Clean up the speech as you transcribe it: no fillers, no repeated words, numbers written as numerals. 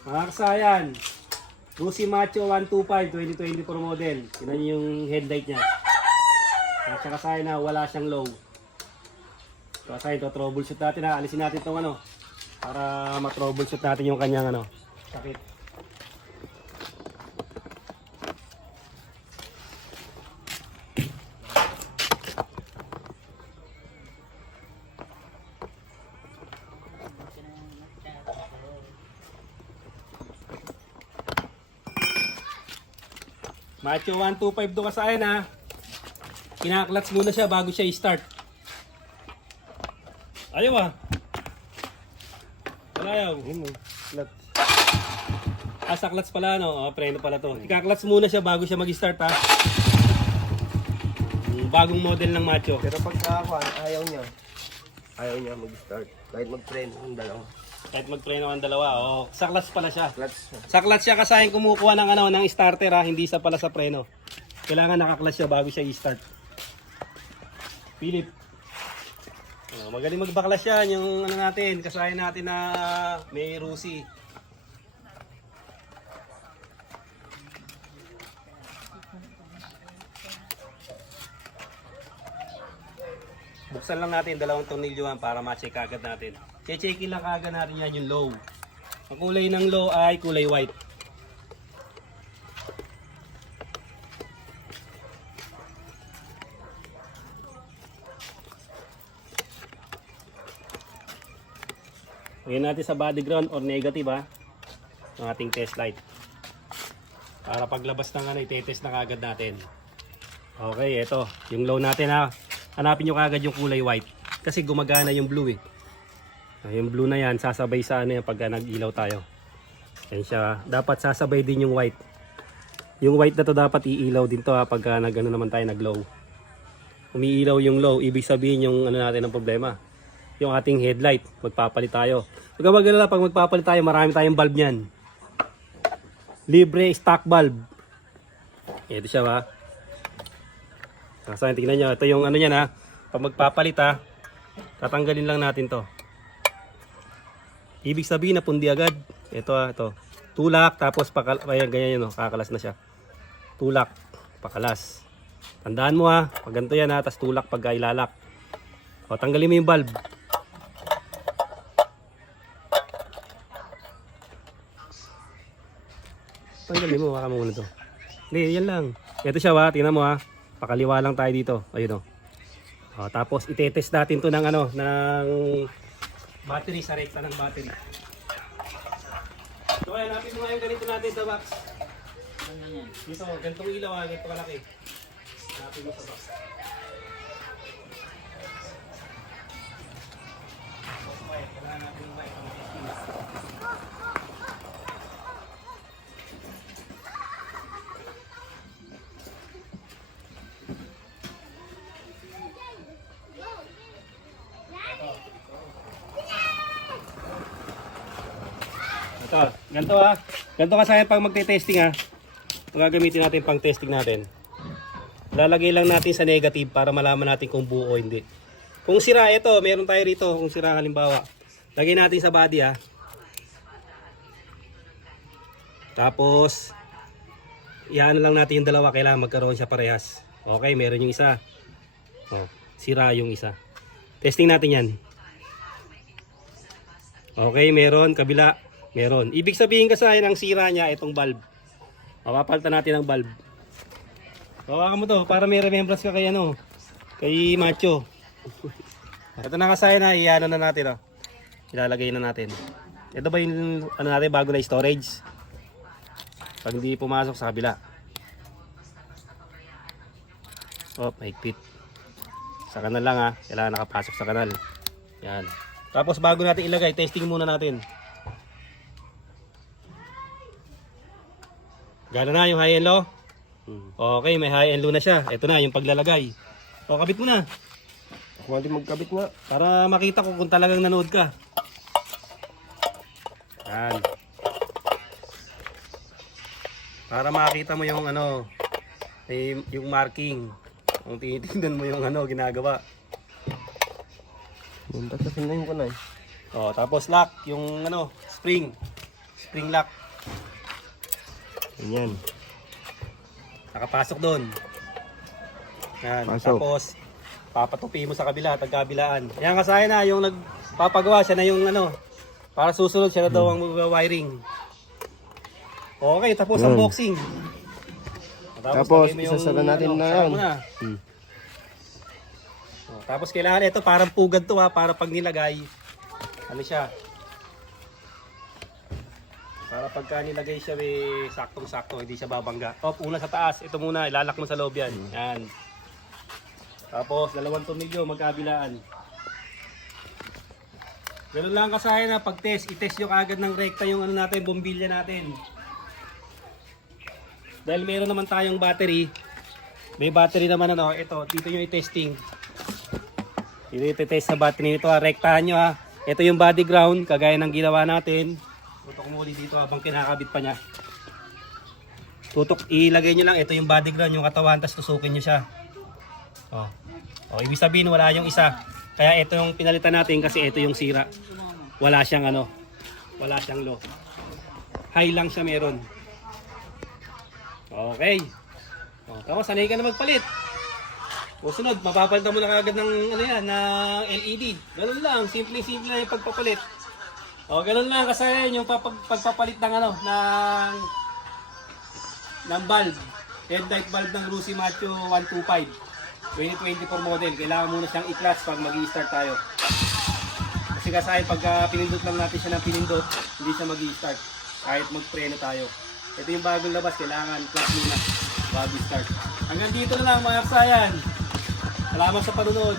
Mga kasayan, Rusi Macho 125 2024 model. Tingnan niyo yung headlight niya. At saka kasayan na wala siyang low. So kasayan, ito troubleshoot natin ha. Alisin natin itong ano para ma-troubleshoot natin yung kanyang ano sakit. Macho 125 do kasayan ha. Kinaklats muna siya bago siya i-start. Ayaw ah. Wala ayaw. Clutch. Sa clutch pala no. Oh, preno pala to. Ika-clutch muna siya bago siya mag-start ha. Bagong model ng Macho. Pero pagka ayaw niya mag-start. Kahit mag-preno yung dalawa. Kahit mag-preno ang dalawa. Oh, sa clutch pala siya. Clutch. Sa clutch siya kasayan kumukuha ng ano ng starter ha, hindi sa pala sa preno. Kailangan naka-clutch siya bago siya i-start. Philip. Oh, magaling magbaklas yan yung ano natin, kasayan natin na may Rusi. Buksan lang natin dalawang tornilyoan para ma-check agad natin. Che-checkin lang agad natin yan yung low. Ang kulay ng low ay kulay white. Lagyan natin sa body ground or negative ha. Ang ating test light. Para paglabas ng ano, itetest na kagad natin. Okay, ito. Yung low natin ha. Hanapin nyo kagad yung kulay white. Kasi gumagana yung blue eh. Yung blue na yan, sasabay sa ano yan pagka nag-ilaw tayo. Yan siya. Dapat sasabay din yung white. Yung white na to dapat iilaw din to ha pagka nag-ano naman tayo nag-low. Umiilaw yung low, ibig sabihin yung ano natin ang problema. Yung ating headlight, magpapalit tayo. Huwag mag-alala, pag magpapalit tayo, marami tayong bulb niyan. Libre stock bulb. Ito siya ha. Saan tingnan nyo, ito yung ano niyan ha. Pag magpapalit ha, tatanggalin lang natin to. Ibig sabihin na pundi agad. Ito ha, ito. Tulak, tapos ayan, ganyan yun o, kakalas na siya. Tulak, pakalas. Tandaan mo ha, pag ganito yan ha, tapos tulak pag ilalak. O, tanggalin mo yung bulb. Tanggalin mo, baka muna to. Hindi, yan lang. Ito siya ha, tingnan mo ha. Pakaliwa lang tayo dito. Ayun o. Tapos itetest natin to ng ano, ng battery, sa rekta ng battery. So ayan, hanapin mo nga yung ganito natin sa box. Dito, ganitong ilaw ha, ganito kalaki. Hanapin mo sa box. Okay, kailangan natin yung white. Ito, ganito ha. Ganito kasi pag magte-testing ha. Gagamitin natin pang testing natin. Lalagay lang natin sa negative para malaman natin kung buo o hindi. Kung sira, ito, meron tayo rito. Kung sira halimbawa, lagay natin sa body ha. Tapos, iyan lang natin yung dalawa. Kailangan magkaroon siya parehas. Okay, meron yung isa. Sira yung isa. Testing natin yan. Okay, meron. Kabila. Meron. Ibig sabihin kasi ang sira niya itong bulb. Papalitan natin ang bulb. Hawakan mo to para may remembrance ka kay ano, kay Macho. Ito na kasi na iano na natin oh. Ilalagay na natin. Ito ba yung ano natin bago na storage? Pag hindi pumasok sa kabila. Oh, mahigpit. Sa kanal lang ha. Kailangan nakapasok sa kanal. Yan. Tapos bago natin ilagay, testing muna natin. Gano'n na yung high and low? Okay, may high and low na siya. Ito na yung paglalagay. O, kabit mo na. Ako natin magkabit nga. Para makita ko kung talagang nanood ka. Yan. Para makita mo yung ano, yung marking. Kung tinitingnan mo yung ano, ginagawa. Tapos sasundan ko na eh. O, tapos lock, yung ano, spring. spring lock. Ganyan. Nakapasok doon. Yan. Pasok. Tapos, papatupi mo sa kabila, tagkabilaan. Yan kasaya na, yung nagpapagawa, siya na yung ano, para susunod, siya na daw ang wiring. Okay, tapos ang Yan. boxing. Tapos, lagay mo yung, isasara natin na sara yan. mo na. Hmm. Tapos kailangan, ito parang pugad to ha, para pag nilagay, ano siya, para pagka nilagay siya may saktong-sakto, hindi siya babangga. Una sa taas, ito muna, ilalak mo sa loob yan. Yan. Tapos, 2 tornilyo, magkabilaan. Ganun lang kasaya na pag-test, i-test nyo kaagad ng rekta yung ano natin, bombilya natin. Dahil meron naman tayong battery, may battery naman ano, ito, dito nyo i-testing. Dito i-test sa battery nito ha, rektahan nyo ha. Ito yung body ground, kagaya ng ginawa natin. Tutok mo ulit dito habang kinakabit pa niya. Tutok, ilagay nyo lang, ito yung body ground, yung katawan, tapos tusukin nyo siya. Ibig sabihin wala yung isa. Kaya ito yung pinalitan natin kasi ito yung sira. Wala siyang ano, wala siyang low. High lang siya meron. Okay. Tapos sanay ka na magpalit. Sunod, mapapalitan mo na agad ng ano yan, ng LED. Ganun lang, simple-simple na yung pagpapalit. Ganun lang kasi yung pagpapalit ng ano, ng bulb. Headlight bulb ng Rusi Macho 125. 2024 model. Kailangan muna siyang i-clutch pag mag-i-start tayo. Kasi kasaya pagka pinindot lang natin siya ng pinindot, hindi siya mag-i-start. Kahit magpreno tayo. Ito yung bagong labas, kailangan clutch muna bago i-start. Hanggang dito na lang mga kasayan. Salamat sa panunod.